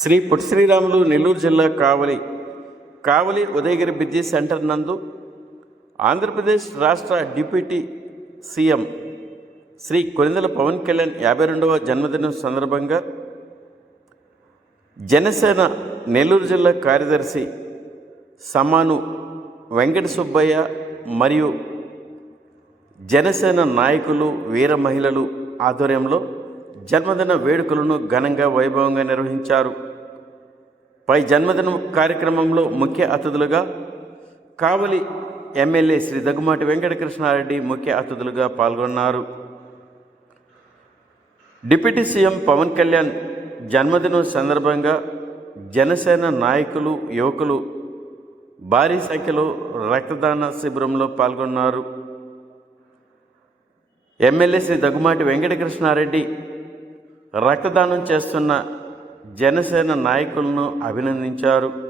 శ్రీ పొట్టి శ్రీరాములు నెల్లూరు జిల్లా Kavali Kavali Udayagiri busy centre నందు ఆంధ్రప్రదేశ్ రాష్ట్ర డిప్యూటీ సీఎం శ్రీ కొనిదెల పవన్ కళ్యాణ్ యాభై రెండవ జన్మదినం సందర్భంగా జనసేన నెల్లూరు జిల్లా కార్యదర్శి సమాను వెంకట సుబ్బయ్య మరియు జనసేన నాయకులు వీర మహిళలు ఆధ్వర్యంలో జన్మదిన వేడుకలను ఘనంగా వైభవంగా నిర్వహించారు. పై జన్మదిన కార్యక్రమంలో ముఖ్య అతిథులుగా కావలి ఎమ్మెల్యే శ్రీ దగ్గుమాటి వెంకటకృష్ణారెడ్డి ముఖ్య అతిథులుగా పాల్గొన్నారు. డిప్యూటీ సీఎం పవన్ కళ్యాణ్ జన్మదినం సందర్భంగా జనసేన నాయకులు యువకులు భారీ సంఖ్యలో రక్తదాన శిబిరంలో పాల్గొన్నారు. ఎమ్మెల్యే శ్రీ దగ్గుమాటి వెంకటకృష్ణారెడ్డి రక్తదానం చేస్తున్న జనసేన నాయకులను అభినందించారు.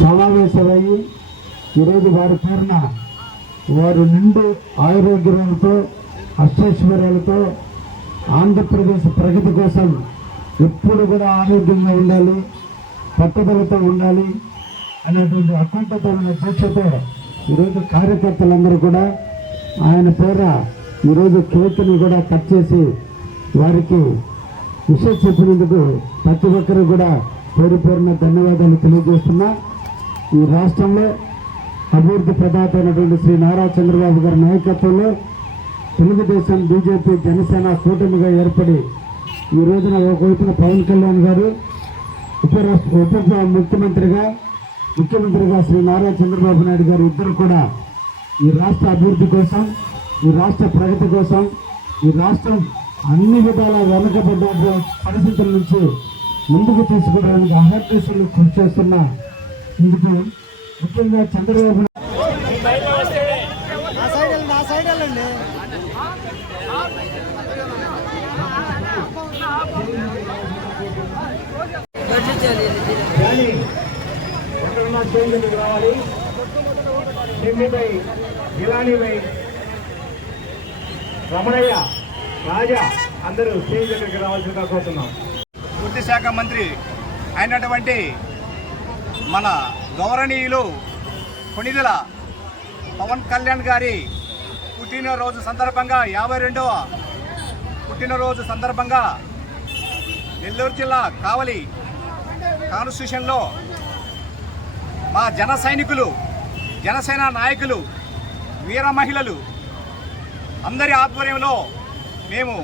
సమావేశమయ్యి ఈరోజు వారి పేరున వారు నిండు ఆరోగ్యాలతో అష్టైశ్వర్యాలతో ఆంధ్రప్రదేశ్ ప్రగతి కోసం ఎప్పుడు కూడా ఆరోగ్యంగా ఉండాలి పట్టుదలతో ఉండాలి అనేటువంటి అకుంఠతమైన దీక్షతో ఈరోజు కార్యకర్తలందరూ కూడా ఆయన పేర ఈరోజు కేకుని కూడా కట్ చేసి వారికి విషయం చెప్పినందుకు ప్రతి ఒక్కరు కూడా పేరు పేరున ధన్యవాదాలు తెలియజేస్తున్నా. ఈ రాష్ట్రంలో అభివృద్ధి ప్రదాత అయినటువంటి శ్రీ నారా చంద్రబాబు గారి నాయకత్వంలో తెలుగుదేశం బీజేపీ జనసేన కూటమిగా ఏర్పడి ఈ రోజున ఒకవైపున పవన్ కళ్యాణ్ గారు ఉప రాష్ట్ర ఉప ముఖ్యమంత్రిగా ముఖ్యమంత్రిగా శ్రీ నారా చంద్రబాబు నాయుడు గారు ఇద్దరు కూడా ఈ రాష్ట్ర అభివృద్ధి కోసం ఈ రాష్ట్ర ప్రగతి కోసం ఈ రాష్ట్రం అన్ని విధాల వెనుకబడ్డ పరిస్థితుల నుంచి ముందుకు తీసుకోవడానికి అహర్దేశంలో కృషి చేస్తున్న ఇందుకు ముఖ్యంగా చంద్రబాబు కానీ ఎక్కడున్నా రావాలి. చెమ్మిపై గిలానీపై రమణయ్య రాజా అందరూ స్టేజ్ దగ్గరికి రావాల్సిందిగా కోరుతున్నాం. వృత్తి శాఖ మంత్రి అయినటువంటి మన గౌరవనీయులు కొణిదెల పవన్ కళ్యాణ్ గారి పుట్టినరోజు సందర్భంగా యాభై రెండవ పుట్టినరోజు సందర్భంగా నెల్లూరు జిల్లా కావలి కాన్స్టిట్యూషన్లో మా జన సైనికులు జనసేన నాయకులు వీర మహిళలు అందరి ఆధ్వర్యంలో మేము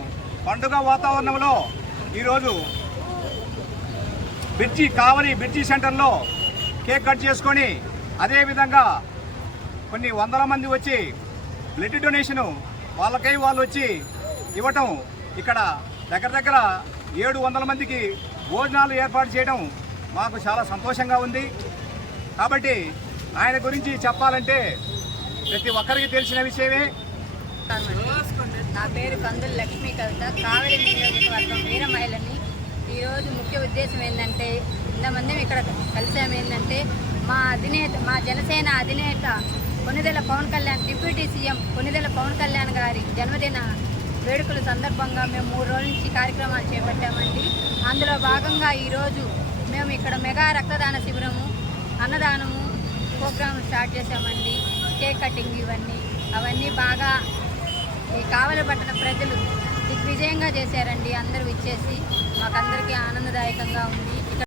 పండుగ వాతావరణంలో ఈరోజు బ్రిడ్జి కావలి బ్రిడ్జి సెంటర్లో కేక్ కట్ చేసుకొని అదేవిధంగా కొన్ని వందల మంది వచ్చి బ్లడ్ డొనేషను వాళ్ళకై వాళ్ళు వచ్చి ఇవ్వటం ఇక్కడ దగ్గర దగ్గర ఏడు వందల మందికి భోజనాలు ఏర్పాటు చేయడం మాకు చాలా సంతోషంగా ఉంది. కాబట్టి ఆయన గురించి చెప్పాలంటే ప్రతి ఒక్కరికి తెలిసిన విషయమే. నా పేరు కందుల లక్ష్మీ కవిత. కావేరి నియోజకవర్గం వీరమహిళని. ఈరోజు ముఖ్య ఉద్దేశం ఏంటంటే ఇంతమంది ఇక్కడ కలిసాము ఏంటంటే మా అధినేత మా జనసేన అధినేత కొనిదెల పవన్ కళ్యాణ్ డిప్యూటీ సీఎం కొనిదెల పవన్ కళ్యాణ్ గారి జన్మదిన వేడుకల సందర్భంగా మేము మూడు రోజుల నుంచి కార్యక్రమాలు చేపట్టామండి. అందులో భాగంగా ఈరోజు మేము ఇక్కడ మెగా రక్తదాన శిబిరము అన్నదానము ప్రోగ్రాం స్టార్ట్ చేసామండి కేక్ కటింగ్ ఇవన్నీ అవన్నీ బాగా ఈ కావలి పట్టణ ప్రజలు దిగ్విజయంగా చేశారండి. అందరూ ఇచ్చేసి మాకందరికీ ఆనందదాయకంగా ఉంది.